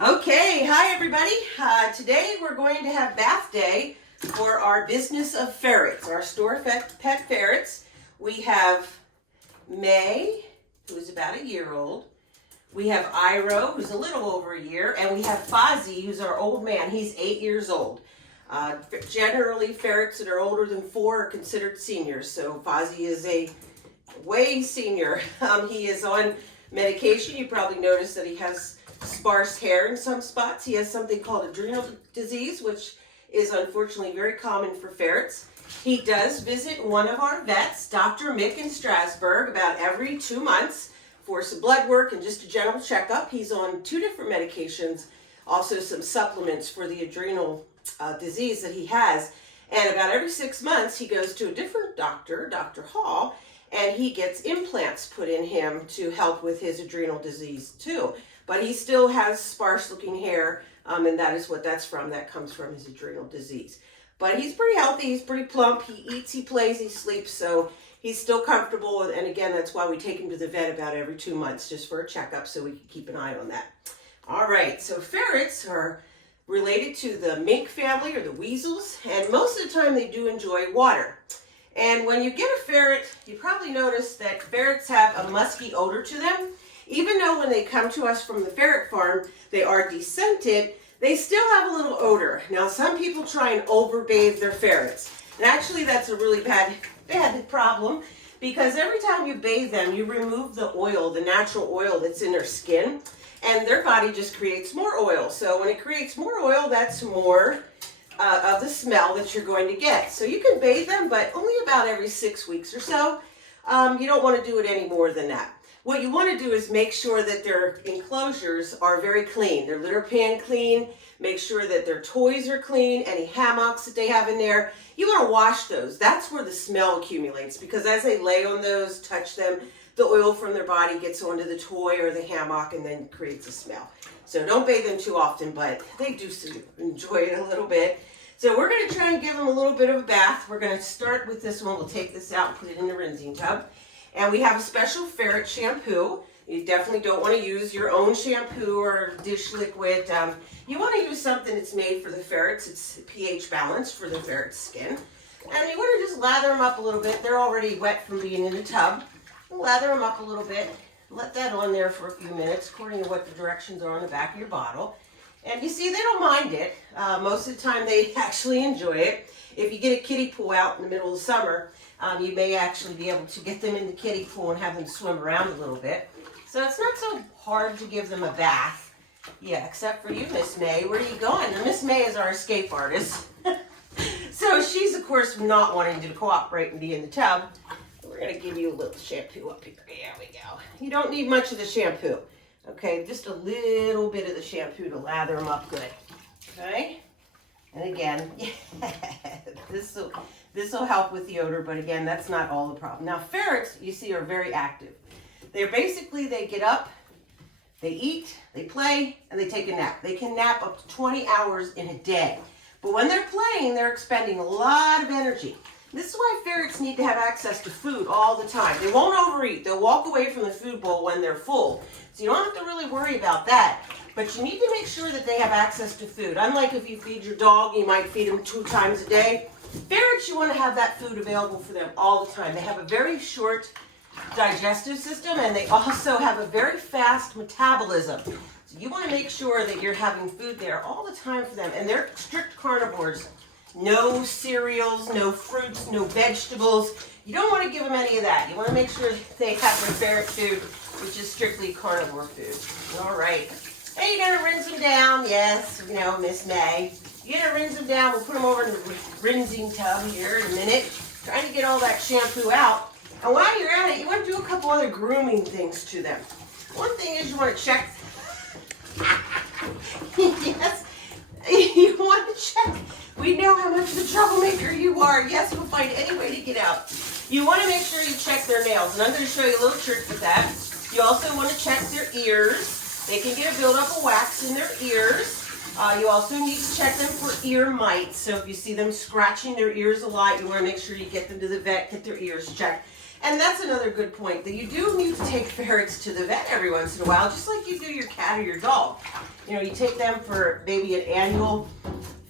Okay, hi everybody. Today we're going to have bath day for our business of ferrets, our store pet ferrets. We have Mae, who's about a year old. We have Iroh, who's a little over a year, and we have Fozzie, who's our old man. He's 8 years old. Generally, ferrets that are older than 4 are considered seniors, so Fozzie is a way senior. He is on medication. You probably noticed that he has sparse hair in some spots. He has something called adrenal disease, which is unfortunately very common for ferrets. He does visit one of our vets, Dr. Mick in Strasbourg, about every 2 months for some blood work and just a general checkup. He's on 2 different medications, also some supplements for the adrenal disease that he has. And about every 6 months, he goes to a different doctor, Dr. Hall, and he gets implants put in him to help with his adrenal disease too. But he still has sparse looking hair, and that is what that's from. That comes from his adrenal disease. But he's pretty healthy, he's pretty plump, he eats, he plays, he sleeps, so he's still comfortable. And again, that's why we take him to the vet about every 2 months, just for a checkup, so we can keep an eye on that. All right, so ferrets are related to the mink family or the weasels, and most of the time they do enjoy water. And when you get a ferret, you probably notice that ferrets have a musky odor to them. Even though when they come to us from the ferret farm, they are descented, they still have a little odor. Now, some people try and overbathe their ferrets. And actually, that's a really bad problem, because every time you bathe them, you remove the oil, the natural oil that's in their skin, and their body just creates more oil. So when it creates more oil, that's more of the smell that you're going to get. So you can bathe them, but only about every 6 weeks or so. You don't want to do it any more than that. What you want to do is make sure that their enclosures are very clean. Their litter pan clean. Make sure that their toys are clean. Any hammocks that they have in there, you want to wash those. That's where the smell accumulates, because as they lay on those, touch them, the oil from their body gets onto the toy or the hammock and then creates a smell. So don't bathe them too often, but they do enjoy it a little bit. So we're going to try and give them a little bit of a bath. We're going to start with this one. We'll take this out and put it in the rinsing tub. And we have a special ferret shampoo. You definitely don't want to use your own shampoo or dish liquid. You want to use something that's made for the ferrets. It's pH balanced for the ferret's skin. And you want to just lather them up a little bit. They're already wet from being in the tub. Lather them up a little bit. Let that on there for a few minutes, according to what the directions are on the back of your bottle. And you see, they don't mind it. Most of the time, they actually enjoy it. If you get a kiddie pool out in the middle of the summer, you may actually be able to get them in the kiddie pool and have them swim around a little bit. So it's not so hard to give them a bath. Yeah, except for you, Miss Mae. Where are you going? Now, Miss Mae is our escape artist. So she's, of course, not wanting to cooperate and be in the tub. We're going to give you a little shampoo up here. There we go. You don't need much of the shampoo. Okay, just a little bit of the shampoo to lather them up good. Okay? And again, this will help with the odor, but again, that's not all the problem. Now, ferrets, you see, are very active. They get up, they eat, they play, and they take a nap. They can nap up to 20 hours in a day. But when they're playing, they're expending a lot of energy. This is why ferrets need to have access to food all the time. They won't overeat. They'll walk away from the food bowl when they're full. So you don't have to really worry about that. But you need to make sure that they have access to food. Unlike if you feed your dog, you might feed them 2 times a day. Ferrets, you want to have that food available for them all the time. They have a very short digestive system, and they also have a very fast metabolism. So you want to make sure that you're having food there all the time for them. And they're strict carnivores. No cereals, no fruits, no vegetables. You don't want to give them any of that. You want to make sure that they have their ferret food, which is strictly carnivore food. All right. Hey, you're going to rinse them down. Yes, you know, Miss Mae. You're going to rinse them down. We'll put them over in the rinsing tub here in a minute. Trying to get all that shampoo out. And while you're at it, you want to do a couple other grooming things to them. One thing is you want to check. Yes, you want to check. We know how much of a troublemaker you are. Yes, we'll find any way to get out. You want to make sure you check their nails. And I'm going to show you a little trick with that. You also want to check their ears. They can get a buildup of wax in their ears. You also need to check them for ear mites. So if you see them scratching their ears a lot, you want to make sure you get them to the vet, get their ears checked. And that's another good point, that you do need to take ferrets to the vet every once in a while, just like you do your cat or your dog. You know, you take them for maybe an annual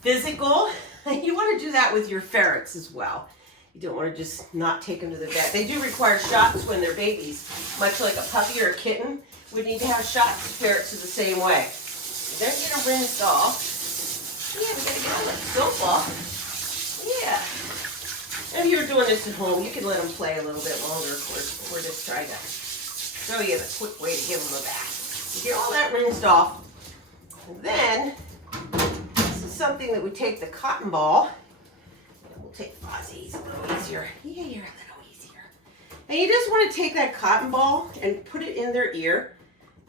physical. You want to do that with your ferrets as well. You don't want to just not take them to the vet. They do require shots when they're babies, much like a puppy or a kitten would need to have shots. Ferrets are the same way. Then get them rinsed off. Yeah, we gotta get all that soap off. Yeah. And if you're doing this at home, you can let them play a little bit longer, of course. We're just trying to show you the quick way to give them a bath. You get all that rinsed off. And then, this is something that we take the cotton ball. And we'll take Fozzie's a little easier. Yeah, you're a little easier. And you just want to take that cotton ball and put it in their ear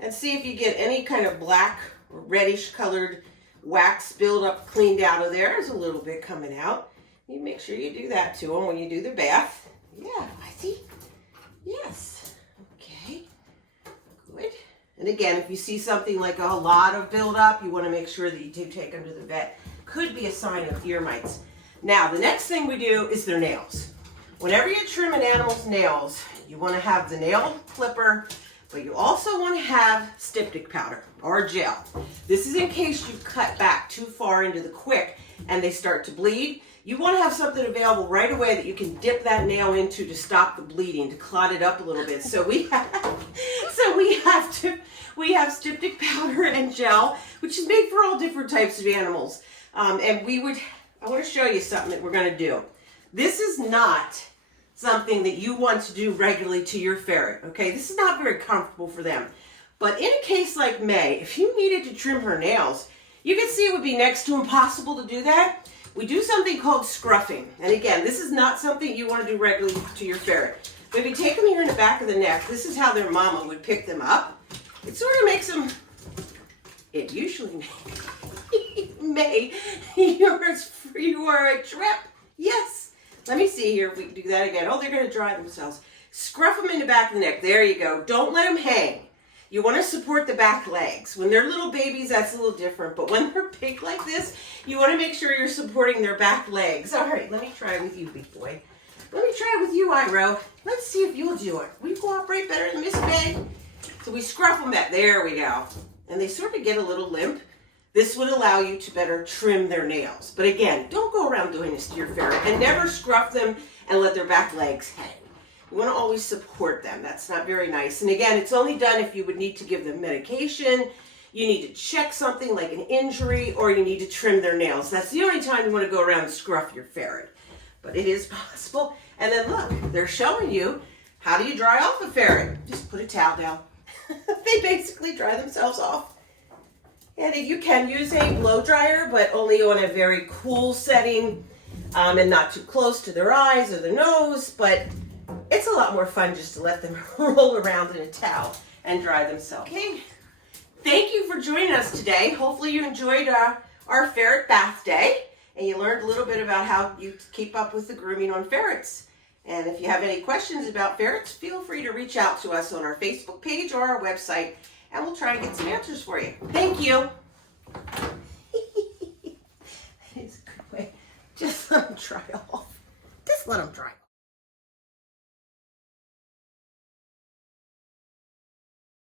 and see if you get any kind of black or reddish colored wax buildup cleaned out of there. There's a little bit coming out. You make sure you do that to them when you do their bath. Yeah, I see. Yes. Okay. Good. And again, if you see something like a lot of buildup, you want to make sure that you do take them to the vet. Could be a sign of ear mites. Now, the next thing we do is their nails. Whenever you trim an animal's nails, you want to have the nail clipper, but you also want to have styptic powder or gel. This is in case you cut back too far into the quick and they start to bleed. You want to have something available right away that you can dip that nail into to stop the bleeding, to clot it up a little bit. So we have styptic powder and gel, which is made for all different types of animals. I want to show you something that we're going to do. This is not something that you want to do regularly to your ferret, okay? This is not very comfortable for them. But in a case like Mae, if you needed to trim her nails, you can see it would be next to impossible to do that. We do something called scruffing. And again, this is not something you want to do regularly to your ferret. But if you take them here in the back of the neck, this is how their mama would pick them up. It sort of makes them, it usually makes, Mae, you are a trip. Yes. Let me see here if we can do that again. Oh, they're going to dry themselves. Scruff them in the back of the neck. There you go. Don't let them hang. You want to support the back legs. When they're little babies, that's a little different. But when they're big like this, you want to make sure you're supporting their back legs. All right, let me try with you, big boy. Let me try with you, Iroh. Let's see if you'll do it. We cooperate better than Miss Mae. So we scruff them back. There we go. And they sort of get a little limp. This would allow you to better trim their nails. But again, don't go around doing this to your ferret. And never scruff them and let their back legs hang. You want to always support them. That's not very nice. And again, it's only done if you would need to give them medication, you need to check something like an injury, or you need to trim their nails. That's the only time you want to go around and scruff your ferret. But it is possible. And then look, they're showing you how do you dry off a ferret. Just put a towel down. They basically dry themselves off. And you can use a blow dryer, but only on a very cool setting and not too close to their eyes or their nose. But it's a lot more fun just to let them roll around in a towel and dry themselves. Okay, thank you for joining us today. Hopefully you enjoyed our ferret bath day and you learned a little bit about how you keep up with the grooming on ferrets. And if you have any questions about ferrets, feel free to reach out to us on our Facebook page or our website, and we'll try to get some answers for you. Thank you. That is a good way. Just let them dry off. Just let them dry.